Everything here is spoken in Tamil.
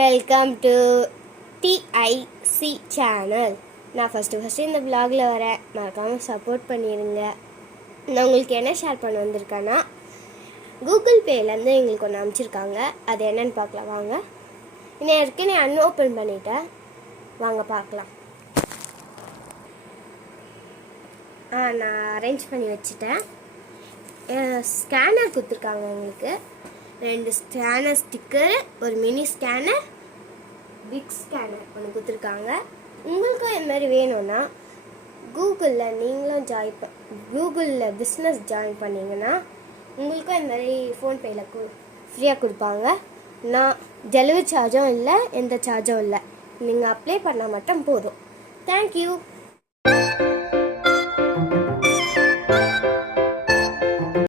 Welcome to DIC channel. நான் ஃபஸ்ட்டு இந்த விலாகில் வரேன். மறக்காமல் சப்போர்ட் பண்ணிடுங்க. நான் உங்களுக்கு என்ன ஷேர் பண்ண வந்திருக்கேன்னா, கூகுள் பேலேருந்து எங்களுக்கு ஒன்று அனுப்பிச்சிருக்காங்க. அது என்னென்னு பார்க்கலாம் வாங்க. இன்னும் ஏற்கனவே அன்ஓப்பன் பண்ணிட்டேன், வாங்க பார்க்கலாம். நான் அரேஞ்ச் பண்ணி வச்சுட்டேன். ஸ்கேனர் கொடுத்துருக்காங்க எங்களுக்கு. 2 ஸ்கேனர் ஸ்டிக்கரு, ஒரு மினி ஸ்கேனர், பிக் ஸ்கேனர் ஒன்று கொடுத்துருக்காங்க. உங்களுக்கும் இது மாதிரி வேணும்னா கூகுளில் நீங்களும் கூகுளில் பிஸ்னஸ் ஜாயின் பண்ணிங்கன்னா உங்களுக்கும் இந்த மாதிரி ஃபோன்பேயில் ஃப்ரீயாக கொடுப்பாங்க. நான் டெலிவரி சார்ஜும் இல்லை, எந்த சார்ஜும் இல்லை. நீங்கள் அப்ளை பண்ணால் மட்டும் போதும். தேங்க்யூ.